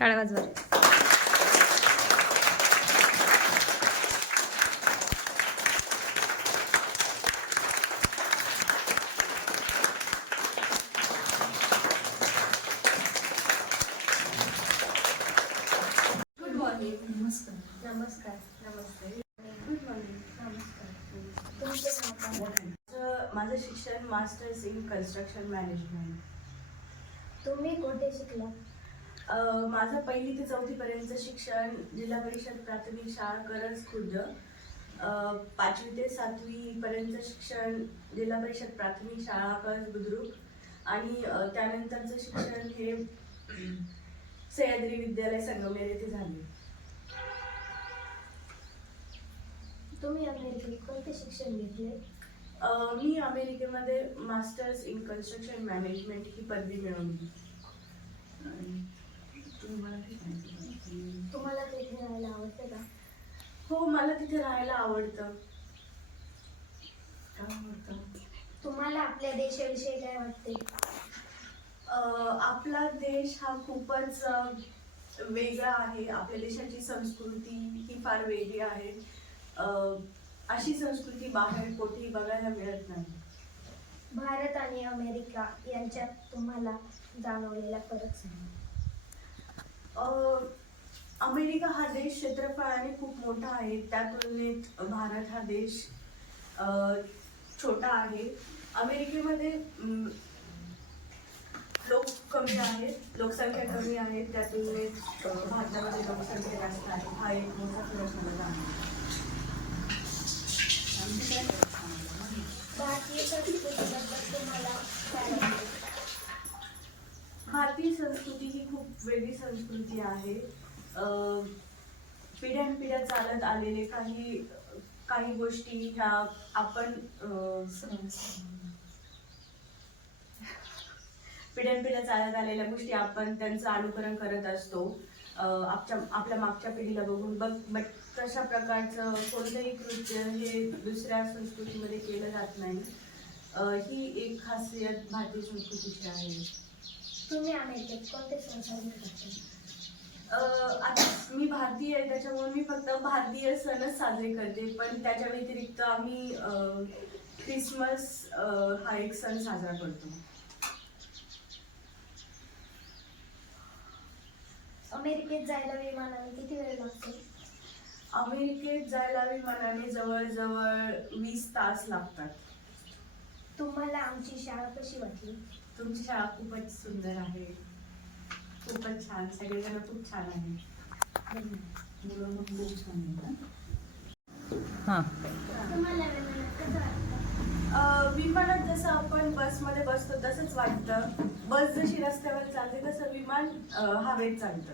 काळ्या वाजवा good morning नमस्कार नमस्ते गुड मॉर्निंग नमस्कार तुमचे नाव काय माझं- माझं शिक्षण मास्टर्स इन कन्स्ट्रक्शन मॅनेजमेंट तुम्ही कोठे शिकला माझं पहिली ते चौथीपर्यंतचं शिक्षण जिल्हा परिषद प्राथमिक शाळा करज खुर्द. पाचवी ते सातवी पर्यंत शिक्षण जिल्हा परिषद प्राथमिक शाळा करज बुद्रुक. आणि त्यानंतरचं शिक्षण हे सह्याद्री विद्यालय संगमेर येथे झाले. तुम्ही अमेरिकेत कोणते शिक्षण घेतले? मी अमेरिकेमध्ये मास्टर्स इन कन्स्ट्रक्शन मॅनेजमेंट ही पदवी मिळवली. आणि तुम्हाला तिथे राहायला आवडते का? हो मला तिथे राहायला आवडतं. तुम्हाला आपल्या देशाविषयी काय वाटते आपला देश हा खूपच वेगळा आहे. आपल्या देशाची संस्कृती ही फार वेगळी आहे. अशी संस्कृती बाहेर कोठेही बघायला मिळत नाही. भारत आणि अमेरिका यांच्यात तुम्हाला जाणवलेला फरक सांगा. अमेरिका हा देश क्षेत्रफळाने खूप मोठा आहे. त्या तुलनेत भारत हा देश छोटा आहे. अमेरिकेमध्ये लोक कमी आहेत लोकसंख्या कमी आहे. त्या तुलनेत भारतामध्ये लोकसंख्या जास्त आहे. हा एक मोठा फरक मला जाणवतो भारतीय संस्कृतीबद्दल तुम्हाला भारतीय संस्कृती वेगळी संस्कृती आहे. पिढ्यानपिढ्या चालत आलेले काही काही गोष्टी ह्या आपण पिढ्यान पिढ्यानपिढ्या चालत आलेल्या गोष्टी आपण त्यांचं अनुकरण करत असतो. आपच्या आपल्या मागच्या पिढीला बघून बघ बट तशा प्रकारचं कोणतंही कृत्य हे दुसऱ्या संस्कृतीमध्ये केलं जात नाही. ही एक खासियत भारतीय संस्कृतीची आहे. तुम्ही अमेरिकेत कोणते सण साजरे करता? अह, आता मी भारतीय आहे त्याच्यामुळे मी फक्त भारतीय सणच साजरे करते. पण त्याच्या व्यतिरिक्त आम्ही अह, ख्रिसमस अह, हा एक सण साजरा करतो. अमेरिकेत जायला विमानाने किती वेळ लागतो? अमेरिकेत जायला विमानाने जवळजवळ वीस तास लागतात. तुम्हाला आमची शाळा कशी वाटली? तुमची शाळा खूपच सुंदर आहे. खूपच छान. सगळेजण खूप छान आहे मुलं पण खूप छान हां. विमानात कसं वाटतं? अ, विमानात जसं आपण बसमध्ये बसतो तसंच वाटतं. बस जशी रस्त्यावर चालते तसं विमान हवेत चालतं.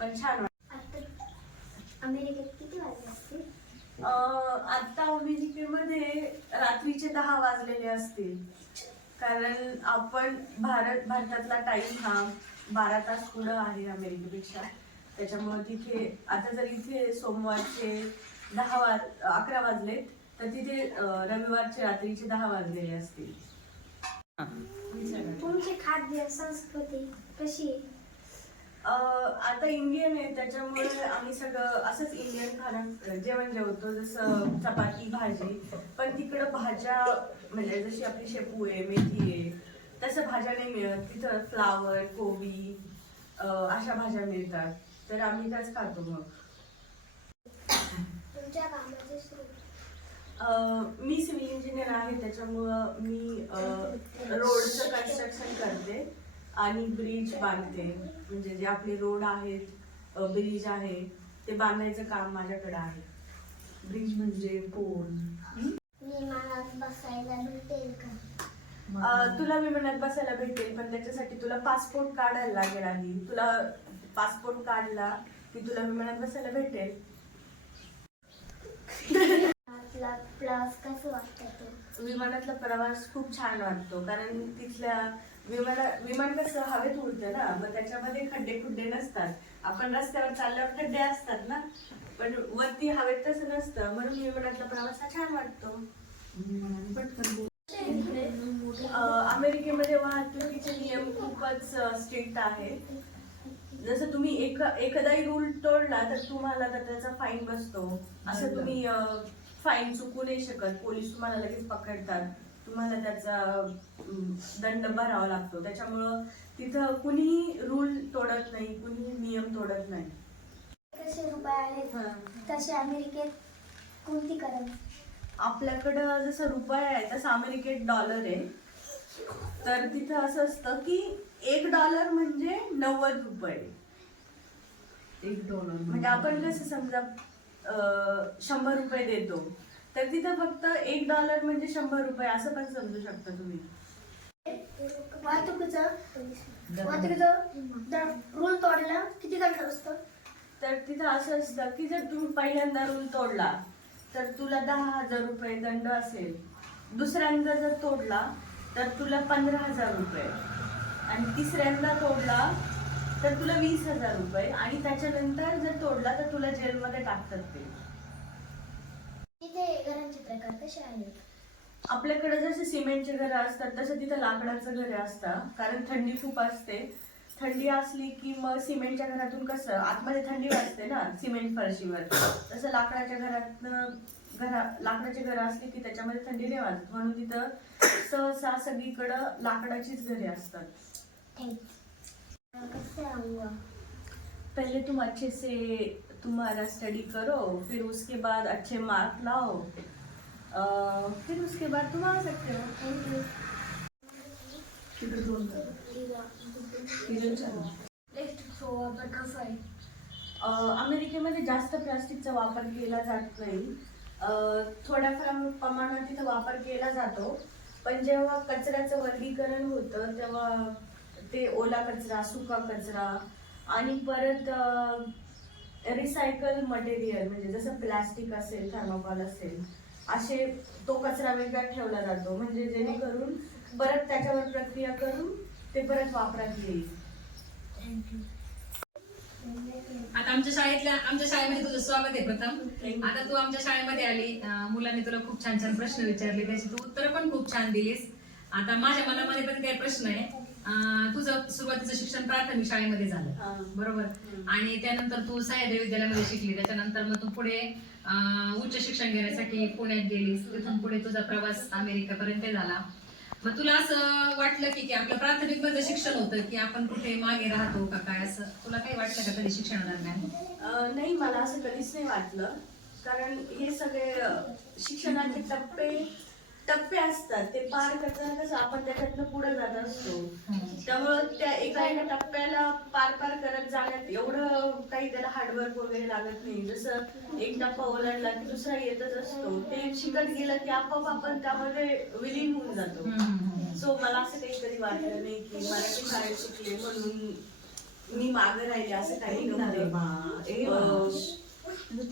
पण छान वाटतं. आता अमेरिकेत किती वाजले असतील? अ, आता अमेरिकेमध्ये रात्रीचे दहा वाजलेले असतील. कारण आपण भारत भारतातला टाइम हा बारा तास पुढं आहे अमेरिकेपेक्षा. त्याच्यामुळे तिथे आता जर इथे सोमवारचे दहा वाज अकरा वाजलेत तर तिथे रविवारचे रात्रीचे दहा वाजलेले असतील. तुमची खाद्य संस्कृती कशी आता इंडियन आहे त्याच्यामुळे आम्ही सगळं असंच इंडियन खाणं जेवण जेवतो जसं चपाती भाजी. पण तिकडं भाज्या म्हणजे जशी आपली शेपू आहे मेथी आहे तसं भाज्या नाही मिळत. तिथं फ्लावर कोबी अशा भाज्या मिळतात. तर आम्ही त्याच खातो मग. मी सिव्हिल इंजिनियर आहे त्याच्यामुळं मी रोडचं कन्स्ट्रक्शन करते. आणि ब्रिज बांधते. म्हणजे जे आपले रोड आहेत ब्रिज आहे ते बांधायचं काम माझ्याकडे आहे. ब्रिज म्हणजे पोल. विमानात बसायला भेटेल का? अह, तुला विमानात बसायला भेटेल पण त्याच्यासाठी तुला पासपोर्ट काढायला लागेल आधी. तुला पासपोर्ट काढला की तुला विमानात बसायला भेटेल. आपला प्रवास कसं वाटतं तो? विमानातला प्रवास खूप छान वाटतो कारण तिथल्या विमाना विमान कसं हवेत उडतं ना मग त्याच्यामध्ये खड्डे खुड्डे नसतात. आपण रस्त्यावर चालल्यावर खड्डे असतात ना पण वरती हवेत तसं नसतं म्हणून विमानातला प्रवास हा छान वाटतो. अमेरिकेमध्ये वाहतुकीचे नियम खूपच स्ट्रिक्ट आहेत. जसं तुम्ही एक एखादाही रूल तोडला तर तुम्हाला तर त्याचा फाईन बसतो. असं. तुम्ही फाईन चुकू नाही शकत. पोलीस तुम्हाला लगेच पकडतात. तुम्हाला त्याचा दंड भरावा लागतो. त्याच्यामुळं तिथं कुणीही रूल तोडत नाही कुणीही नियम तोडत नाही. कसे रुपये आहेत तसे अमेरिकेत कोणती करन्सी आपल्याकडं जसं रुपये आहे तसं अमेरिकेत डॉलर आहे. तर तिथं असं असतं की एक डॉलर म्हणजे नव्वद रुपये. एक डॉलर म्हणजे आपण कसं समजा शंभर रुपये देतो. तर तिथं फक्त एक डॉलर म्हणजे शंभर रुपये असं पण समजू शकता तुम्ही. वाहतुकीचं वाहतुकीचं रूल तोडला किती दंड असतो? तर तिथं असं असतं की जर तुम्ही पहिल्यांदा रूल तोडला तर तुला दहा हजार रुपये दंड असेल. दुसऱ्यांदा जर तोडला तर तुला पंधरा हजार रुपये. आणि तिसऱ्यांदा तोडला तर तुला वीस हजार रुपये आणि त्याच्यानंतर जर तोडला तर तुला जेलमध्ये टाकतात ते. इथे घरांचे प्रकार कसे आहेत आपल्याकडे जसे सिमेंटचे घरं असतात तसं तिथं लाकडाचं घरं असतात कारण थंडी खूप असते. थंडी असली की मग सिमेंटच्या घरातून कसं आतमध्ये थंडी वाजते ना सिमेंट फरशीवर. तसं लाकडाच्या घरातनं घरा लाकडाची घरं असली की त्याच्यामध्ये थंडी नाही वाजत. म्हणून तिथं सहसा सगळीकडं लाकडाचीच घरे असतात. आऊंगा पहले तुम अच्छे से तुम्हारा स्टडी करो फिर उसके बाद अच्छे मार्क लाओ आ, फिर उसके बाद तुम आ सकते हो। आहे हो? हो? अमेरिकेमध्ये जास्त प्लास्टिकचा वापर केला जात नाही. थोड्याफार प्रमाणात तिथं वापर केला जातो. पण जेव्हा कचऱ्याचं वर्गीकरण होतं तेव्हा ते ओला कचरा सुका कचरा आणि परत रिसायकल मटेरियल म्हणजे जसं प्लास्टिक असेल थर्माकॉल असेल असे तो कचरा वेगळा ठेवला जातो. म्हणजे जेणेकरून परत त्याच्यावर प्रक्रिया करून ते परत वापरात येईल. थँक्यू आता आमच्या शाळेतल्या आमच्या शाळेमध्ये तुझं स्वागत आहे प्रथम. आता तू आमच्या शाळेमध्ये आली. मुलांनी तुला खूप छान छान प्रश्न विचारले. त्याची तू उत्तर पण खूप छान दिलीस. आता माझ्या मनामध्ये पण काही प्रश्न आहे. तुझं सुरुवातीचं शिक्षण प्राथमिक शाळेमध्ये. झालं. बरोबर. आणि त्यानंतर तू सह्याद्री विद्यालयामध्ये शिकली. त्याच्यानंतर मग तू पुढे उच्च शिक्षण घेण्यासाठी पुण्यात गेलीस. तिथून पुढे तुझा प्रवास अमेरिकेपर्यंत झाला. मग तुला असं वाटलं की की आपलं प्राथमिकमध्ये शिक्षण होतं की आपण कुठे मागे राहतो का काय असं? तुला काही वाटलं का कधी शिक्षणादरम्यान नाही मला असं कधीच नाही वाटलं. कारण हे सगळे शिक्षणाचे टप्पे टप्पे असतात ते पार करताना कसं आपण त्याच्यातनं पुढे जात असतो. त्यामुळं त्या एका एका टप्प्याला पार पार करत जाण्यात एवढं काही त्याला हार्डवर्क वगैरे लागत नाही. जसं एक टप्पा ओलांडला की दुसरा येतच असतो. ते शिकत गेलं की आपोआप आपण त्यामध्ये विलीन होऊन जातो. सो मला असं काही कधी वाटलं नाही की मराठी शाळेत शिकले म्हणून मी मागे राहिले असं काही नव्हते. म्हणजे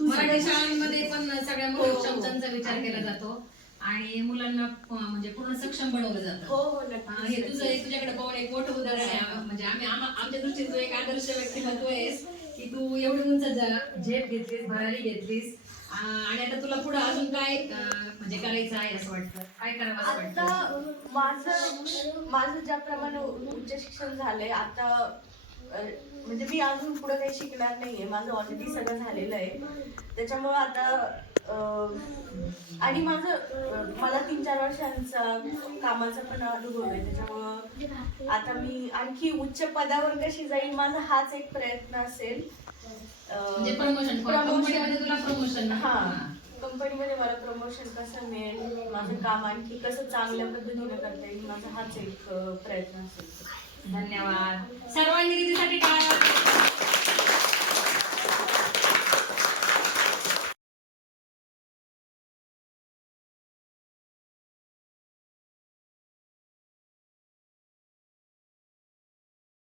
मराठी शाळांमध्ये पण सगळ्या हो, मूलभूत हो. क्षमतांचा विचार केला जातो. आणि मुलांना म्हणजे पूर्ण सक्षम बनवलं जातं. हो हो नक्की हे तुझं एक तुझ्याकडे पाहून एक मोठं उदाहरण आहे. म्हणजे आम्ही आमच्या दृष्टीने तू एक आदर्श व्यक्तिमत्व आहेस की तू एवढी उंच झेप घेतलीस भरारी घेतलीस आणि आता तुला पुढे अजून काय म्हणजे करायचं आहे असं वाटतं? काय करावं आता माझं माझं ज्याप्रमाणे उच्च शिक्षण झालंय आता म्हणजे मी अजून पुढे काही शिकणार नाहीये. माझं ऑलरेडी सगळं झालेलं आहे. त्याच्यामुळं आता आणि माझं मला तीन चार वर्षांचा कामाचा पण अनुभव आहे त्याच्यामुळं आता मी आणखी उच्च पदावर कशी जाईल माझा हाच एक प्रयत्न असेल. प्रमोशन हा. कंपनीमध्ये मला प्रमोशन कसं मिळेल माझं काम आणखी कसं चांगल्या पद्धतीने करता येईल माझा हाच एक प्रयत्न असेल. धन्यवाद. सर्वांनी